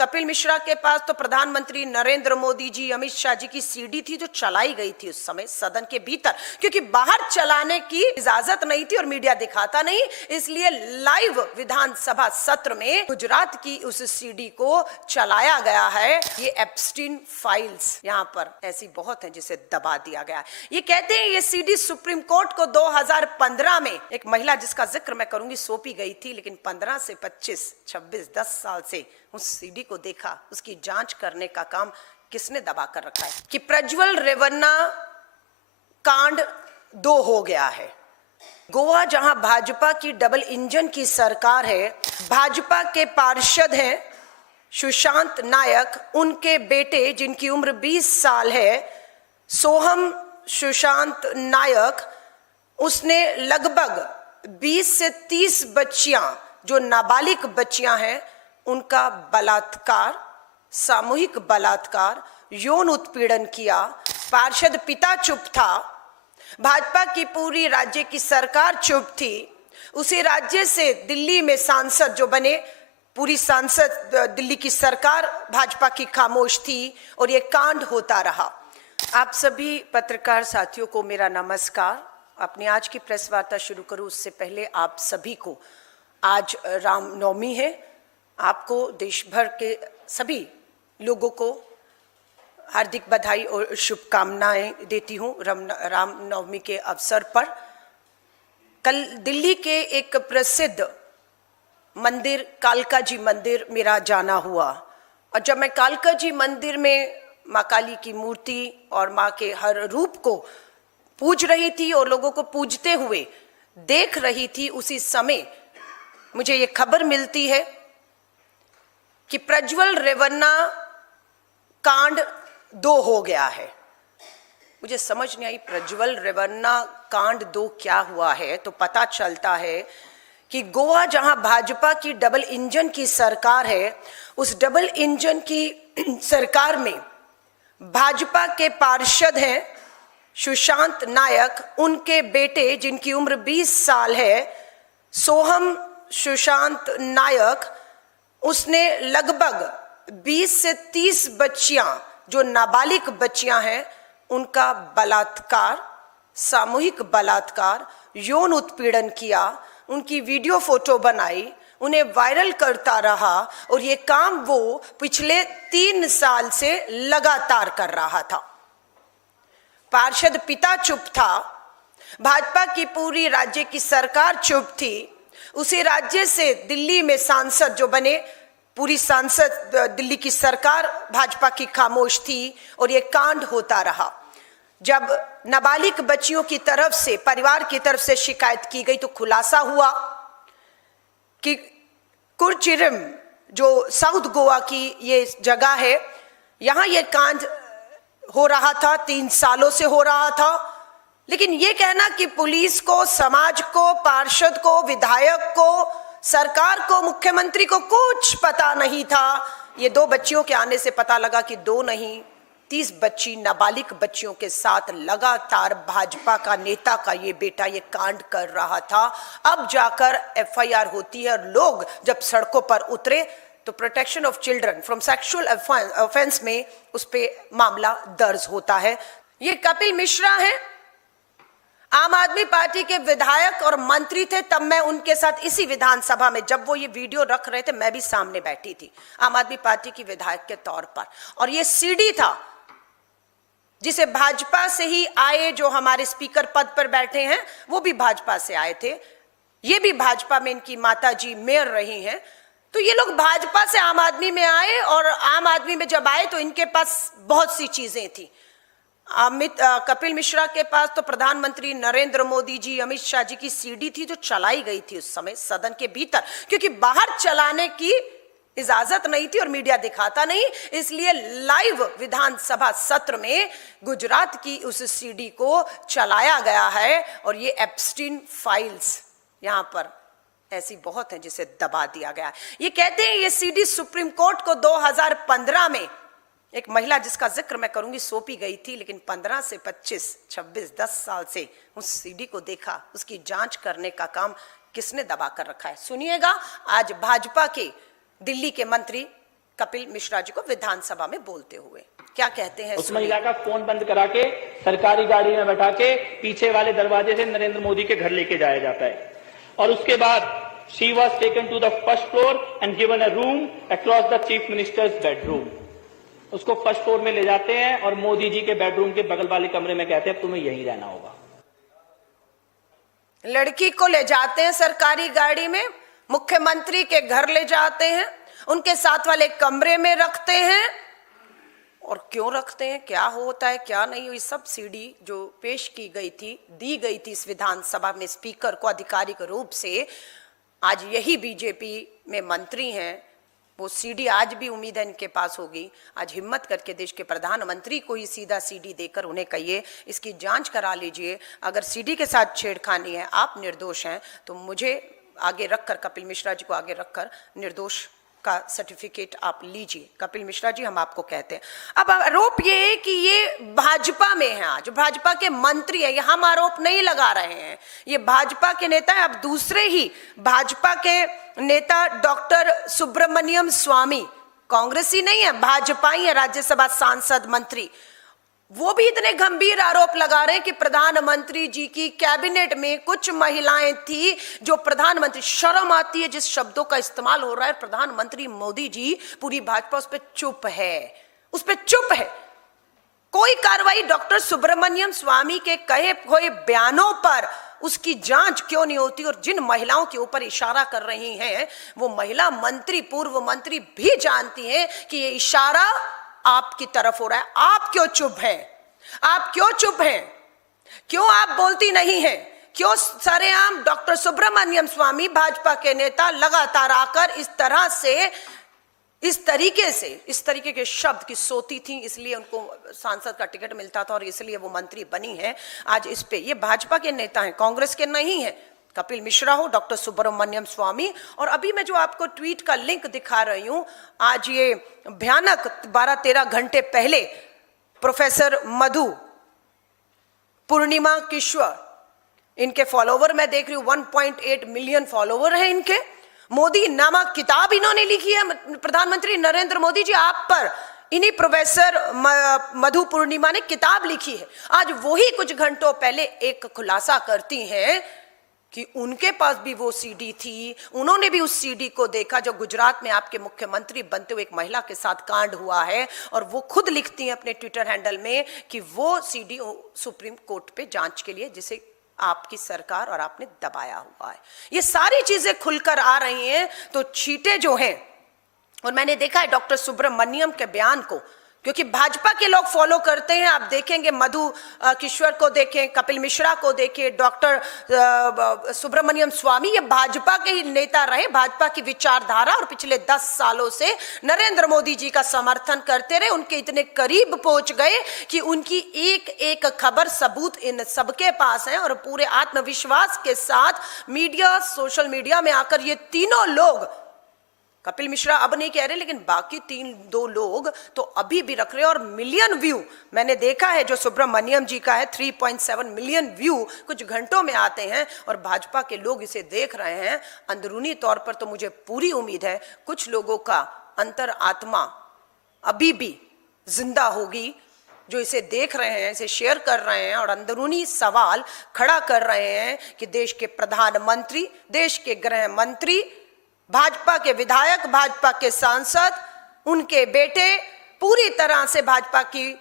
कपिल मिश्रा के पास तो प्रधानमंत्री नरेंद्र मोदी जी, अमित शाह जी की सीडी थी जो चलाई गई थी उस समय सदन के भीतर, क्योंकि बाहर चलाने की इजाजत नहीं थी और मीडिया दिखाता नहीं, इसलिए लाइव विधानसभा सत्र में गुजरात की उस सीडी को चलाया गया है। ये एप्स्टीन फाइल्स यहाँ पर ऐसी बहुत हैं जिसे दबा दिया गया है। ये कहते हैं ये सीडी सुप्रीम कोर्ट को 2015 में एक महिला जिसका जिक्र मैं करूंगी सौंपी गई थी, लेकिन 15 से 25, 26, 10 साल से उस सीडी को देखा, उसकी जांच करने का काम किसने दबा कर रखा है कि प्रज्वल रेवन्ना कांड 2 हो गया है। गोवा जहां भाजपा की डबल इंजन की सरकार है, भाजपा के पार्षद हैं सुशांत नायक, उनके बेटे जिनकी उम्र 20 साल है, सोहम सुशांत नायक, उसने लगभग 20 से 30 बच्चियां जो नाबालिग बच्चियां हैं उनका बलात्कार, सामूहिक बलात्कार, यौन उत्पीड़न किया। पार्षद पिता चुप था, भाजपा की पूरी राज्य की सरकार चुप थी। उसी राज्य से दिल्ली में सांसद जो बने, पूरी सांसद दिल्ली की सरकार भाजपा की खामोश थी और ये कांड होता रहा। आप सभी पत्रकार साथियों को मेरा नमस्कार। अपनी आज की प्रेस वार्ता शुरू करूं उससे पहले आप सभी को, आज रामनवमी है, आपको देश भर के सभी लोगों को हार्दिक बधाई और शुभकामनाएं देती हूं रामनवमी के अवसर पर। कल दिल्ली के एक प्रसिद्ध मंदिर कालका जी मंदिर मेरा जाना हुआ, और जब मैं कालका जी मंदिर में माँ काली की मूर्ति और माँ के हर रूप को पूज रही थी और लोगों को पूजते हुए देख रही थी, उसी समय मुझे ये खबर मिलती है कि प्रज्वल रेवन्ना कांड 2 हो गया है। मुझे समझ नहीं आई प्रज्वल रेवन्ना कांड 2 क्या हुआ है, तो पता चलता है कि गोवा जहां भाजपा की डबल इंजन की सरकार है, उस डबल इंजन की सरकार में भाजपा के पार्षद हैं सुशांत नायक, उनके बेटे जिनकी उम्र 20 साल है, सोहम सुशांत नायक, उसने लगभग 20 से 30 बच्चियां जो नाबालिग बच्चियां हैं उनका बलात्कार, सामूहिक बलात्कार, यौन उत्पीड़न किया, उनकी वीडियो फोटो बनाई, उन्हें वायरल करता रहा और ये काम वो पिछले 3 साल से लगातार कर रहा था। पार्षद पिता चुप था, भाजपा की पूरी राज्य की सरकार चुप थी। उसी राज्य से दिल्ली में सांसद जो बने, पूरी सांसद दिल्ली की सरकार भाजपा की खामोश थी और ये कांड होता रहा। जब नाबालिग बच्चियों की तरफ से, परिवार की तरफ से शिकायत की गई तो खुलासा हुआ कि कुर्चिरम जो साउथ गोवा की ये जगह है, यहां ये कांड हो रहा था, 3 सालों से हो रहा था। लेकिन ये कहना कि पुलिस को, समाज को, पार्षद को, विधायक को, सरकार को, मुख्यमंत्री को कुछ पता नहीं था, ये 2 बच्चियों के आने से पता लगा कि 2 नहीं 30 बच्ची, नाबालिग बच्चियों के साथ लगातार भाजपा का नेता का ये बेटा ये कांड कर रहा था। अब जाकर एफआईआर होती है और लोग जब सड़कों पर उतरे तो protection of children from sexual offence में उस पे मामला दर्ज होता है। ये कपिल मिश्रा हैं, आम आदमी पार्टी के विधायक और मंत्री थे। तब मैं उनके साथ इसी विधानसभा में, जब वो ये वीडियो रख रहे थे, मैं भी सामने बैठी थी आम आदमी पार्टी की विधायक के तौर पर, और ये सीडी था जिसे भाजपा से ही आए, जो हमारे स्पीकर पद पर बैठे हैं वो भी भाजपा से आए थे, ये भी भाजपा में इनकी माता जी मेयर रही हैं। तो ये लोग भाजपा से आम आदमी में आए, और आम आदमी में जब आए तो इनके पास बहुत सी चीजें थी। कपिल मिश्रा के पास तो प्रधानमंत्री नरेंद्र मोदी जी, अमित शाह जी की सीडी थी जो चलाई गई थी उस समय सदन के भीतर, क्योंकि बाहर चलाने की इजाजत नहीं थी और मीडिया दिखाता नहीं, इसलिए लाइव विधानसभा सत्र में गुजरात की उस सीडी को चलाया गया है। और ये एप्स्टीन फाइल्स यहाँ पर ऐसी बहुत हैं जिसे दबा दिया गया है। ये कहते हैं ये सीडी सुप्रीम कोर्ट को 2015 में एक महिला जिसका जिक्र मैं करूंगी सौंपी गई थी, लेकिन 15 से 25, 26, 10 साल से उस सीडी को देखा, उसकी जांच करने का काम किसने दबा कर रखा है। सुनिएगा, आज भाजपा के दिल्ली के मंत्री कपिल मिश्रा जी को विधानसभा में बोलते हुए क्या कहते हैं? उस महिला का फोन बंद करा के सरकारी गाड़ी में बैठा के पीछे वाले दरवाजे से नरेंद्र मोदी के घर लेके जाया जाता है और उसके बाद she was taken to the first floor and given a room across the chief minister's bedroom. उसको फर्स्ट फ्लोर में ले जाते हैं और मोदी जी के बेडरूम के बगल वाले कमरे में कहते हैं अब तुम्हें यहीं रहना होगा। लड़की को ले जाते हैं सरकारी गाड़ी में, मुख्यमंत्री के घर ले जाते हैं, उनके साथ वाले कमरे में रखते हैं। और क्यों रखते हैं, क्या होता है क्या नहीं, ये सब सीडी जो पेश की गई थी, दी गई थी इस विधानसभा में स्पीकर को आधिकारिक रूप से। आज यही बीजेपी में मंत्री हैं, वो सीडी आज भी उम्मीद है इनके पास होगी। आज हिम्मत करके देश के प्रधानमंत्री को ही सीधा सीडी देकर उन्हें कहिए इसकी जांच करा लीजिए। अगर सीडी के साथ छेड़खानी है, आप निर्दोष हैं, तो मुझे आगे रखकर, कपिल मिश्रा जी को आगे रखकर निर्दोष का सर्टिफिकेट आप लीजिए। कपिल मिश्रा जी, हम आपको कहते हैं। अब आरोप ये है कि ये भाजपा में है, आज भाजपा के मंत्री है, ये हम आरोप नहीं लगा रहे हैं, ये भाजपा के नेता है। अब दूसरे ही भाजपा के नेता डॉक्टर सुब्रमण्यम स्वामी, कांग्रेसी नहीं है, भाजपा ही है, राज्यसभा सांसद मंत्री, वो भी इतने गंभीर आरोप लगा रहे हैं कि प्रधानमंत्री जी की कैबिनेट में कुछ महिलाएं थी जो प्रधानमंत्री, शर्म आती है जिस शब्दों का इस्तेमाल हो रहा है, प्रधानमंत्री मोदी जी, पूरी भाजपा उस पर चुप है, उस पर चुप है। कोई कार्रवाई डॉक्टर सुब्रमण्यम स्वामी के कहे हुए बयानों पर उसकी जांच क्यों नहीं होती? और जिन महिलाओं के ऊपर इशारा कर रही हैं वो महिला मंत्री, पूर्व मंत्री भी जानती हैं कि ये इशारा आपकी तरफ हो रहा है। आप क्यों चुप हैं? आप क्यों चुप हैं? क्यों आप बोलती नहीं हैं? क्यों सरेआम डॉक्टर सुब्रमण्यम स्वामी, भाजपा के नेता, लगातार आकर इस तरह से, इस तरीके के शब्द की सोती थी, इसलिए उनको सांसद का टिकट मिलता था और इसलिए वो मंत्री बनी है। आज इस पे ये भाजपा के नेता हैं, कांग्रेस के नहीं है। कपिल मिश्रा हो, डॉक्टर सुब्रमण्यम स्वामी, और अभी मैं जो आपको ट्वीट का लिंक दिखा रही हूं, आज ये भयानक 12-13 घंटे पहले प्रोफेसर मधु पूर्णिमा किश्वर, इनके फॉलोवर मैं देख रही हूं 1.8 मिलियन फॉलोवर हैं इनके। मोदी नामक किताब इन्होंने लिखी है, प्रधानमंत्री नरेंद्र मोदी जी आप पर, इन्हीं प्रोफेसर मधु पूर्णिमा ने किताब लिखी है। आज वही कुछ घंटों पहले एक खुलासा करती हैं कि उनके पास भी वो सीडी थी, उन्होंने भी उस सीडी को देखा जो गुजरात में आपके मुख्यमंत्री बनते हुए एक महिला के साथ कांड हुआ है, और वो खुद लिखती हैं अपने ट्विटर हैंडल में कि वो सीडी सुप्रीम कोर्ट पे जांच के लिए, जिसे आपकी सरकार और आपने दबाया हुआ है। ये सारी चीजें खुलकर आ रही हैं, तो चीटे जो हैं, और मैंने देखा है डॉक्टर सुब्रमण्यम के बयान को, क्योंकि भाजपा के लोग फॉलो करते हैं। आप देखेंगे मधु किश्वर को देखें, कपिल मिश्रा को देखें, डॉक्टर सुब्रमण्यम स्वामी, ये भाजपा के ही नेता रहे, भाजपा की विचारधारा, और पिछले 10 सालों से नरेंद्र मोदी जी का समर्थन करते रहे, उनके इतने करीब पहुंच गए कि उनकी एक एक खबर, सबूत इन सबके पास है, और पूरे आत्मविश्वास के साथ मीडिया, सोशल मीडिया में आकर ये तीनों लोग, कपिल मिश्रा अब नहीं कह रहे, लेकिन बाकी 3-2 लोग तो अभी भी रख रहे हैं। और मिलियन व्यू मैंने देखा है, जो सुब्रमण्यम जी का है 3.7 मिलियन व्यू कुछ घंटों में आते हैं, और भाजपा के लोग इसे देख रहे हैं। अंदरूनी तौर पर तो मुझे पूरी उम्मीद है कुछ लोगों का अंतर आत्मा अभी भी जिंदा होगी, जो इसे देख रहे हैं, इसे शेयर कर रहे हैं, और अंदरूनी सवाल खड़ा कर रहे हैं कि देश के प्रधानमंत्री, देश के गृह मंत्री, भाजपा के विधायक, भाजपा के सांसद, उनके बेटे पूरी तरह से भाजपा की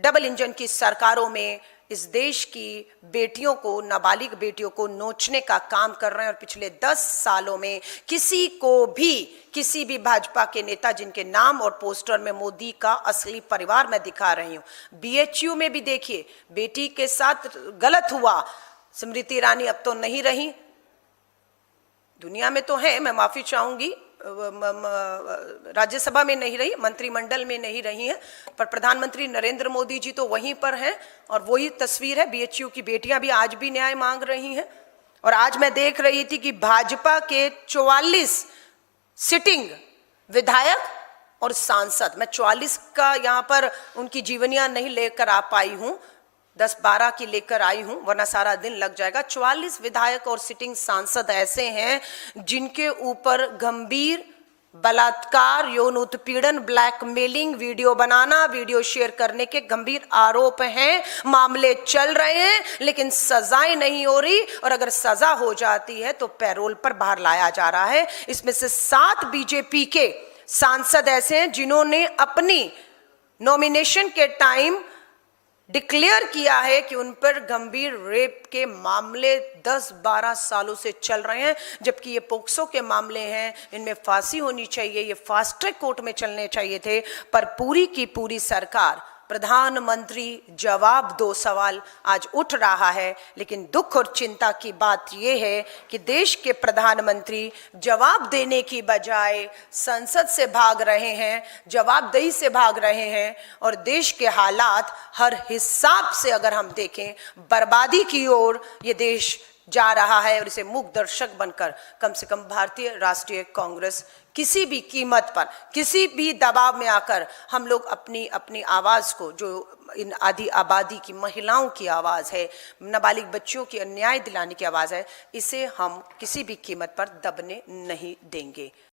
डबल इंजन की सरकारों में इस देश की बेटियों को, नाबालिग बेटियों को नोचने का काम कर रहे हैं। और पिछले 10 सालों में किसी को भी, किसी भी भाजपा के नेता जिनके नाम और पोस्टर में मोदी का असली परिवार मैं दिखा रही हूं, बीएचयू में भी देखिए, बेटी के साथ गलत हुआ, स्मृति ईरानी अब तो नहीं रही, दुनिया में तो है, मैं माफी चाहूंगी, राज्यसभा में नहीं रही, मंत्रिमंडल में नहीं रही है, पर प्रधानमंत्री नरेंद्र मोदी जी तो वहीं पर हैं, और वही तस्वीर है। बीएचयू की बेटियां भी आज भी न्याय मांग रही हैं। और आज मैं देख रही थी कि भाजपा के 44 सिटिंग विधायक और सांसद, मैं 44 का यहाँ पर उनकी जीवनियां नहीं लेकर आ पाई हूं, 10-12 की लेकर आई हूं, वरना सारा दिन लग जाएगा। 44 विधायक और सिटिंग सांसद ऐसे हैं जिनके ऊपर गंभीर बलात्कार, यौन उत्पीड़न, ब्लैकमेलिंग, वीडियो बनाना, वीडियो शेयर करने के गंभीर आरोप हैं। मामले चल रहे हैं लेकिन सजाएं नहीं हो रही, और अगर सजा हो जाती है तो पैरोल पर बाहर लाया जा रहा है। इसमें से 7 बीजेपी के सांसद ऐसे हैं जिन्होंने अपनी नॉमिनेशन के टाइम डिक्लेयर किया है कि उन पर गंभीर रेप के मामले 10-12 सालों से चल रहे हैं, जबकि ये पोक्सो के मामले हैं, इनमें फांसी होनी चाहिए, ये फास्ट ट्रैक कोर्ट में चलने चाहिए थे। पर पूरी की पूरी सरकार, प्रधानमंत्री जवाब दो सवाल आज उठ रहा है। लेकिन दुख और चिंता की बात यह है कि देश के प्रधानमंत्री जवाब देने की बजाय संसद से भाग रहे हैं, जवाबदेही से भाग रहे हैं, और देश के हालात हर हिसाब से अगर हम देखें बर्बादी की ओर ये देश जा रहा है। और इसे मूक दर्शक बनकर कम से कम भारतीय राष्ट्रीय कांग्रेस किसी भी कीमत पर, किसी भी दबाव में आकर हम लोग अपनी अपनी आवाज को, जो इन आधी आबादी की महिलाओं की आवाज है, नाबालिग बच्चियों की न्याय दिलाने की आवाज है, इसे हम किसी भी कीमत पर दबने नहीं देंगे।